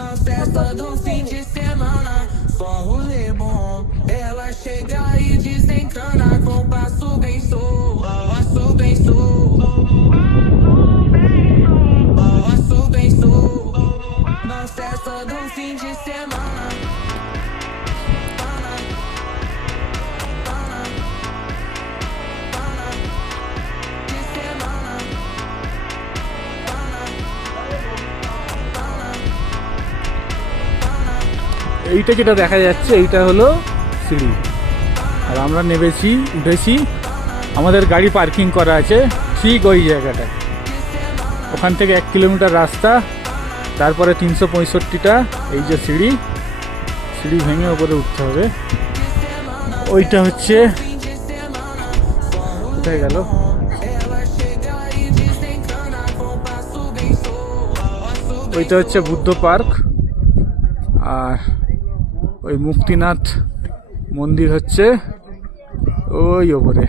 Na festa do fim de semana, só rolê bom. Ela chega e desencana com passo bem solto, passo bem solto, passo bem solto. Na festa do fim de semana. এইটা যেটা দেখা যাচ্ছে এইটা হলো সিঁড়ি, আর আমরা উঠেছি। আমাদের গাড়ি পার্কিং করা আছে ঠিক ওই জায়গাটায়। ওখান থেকে 1 কিলোমিটার রাস্তা, তারপরে 365টা এই যে সিঁড়ি ভেঙে ওপরে উঠতে হবে। ওইটা হচ্ছে কোথায় গেল, ওইটা হচ্ছে বুদ্ধ পার্ক, আর ওই মুক্তিনাথ মন্দির হচ্ছে ওই ওপরে।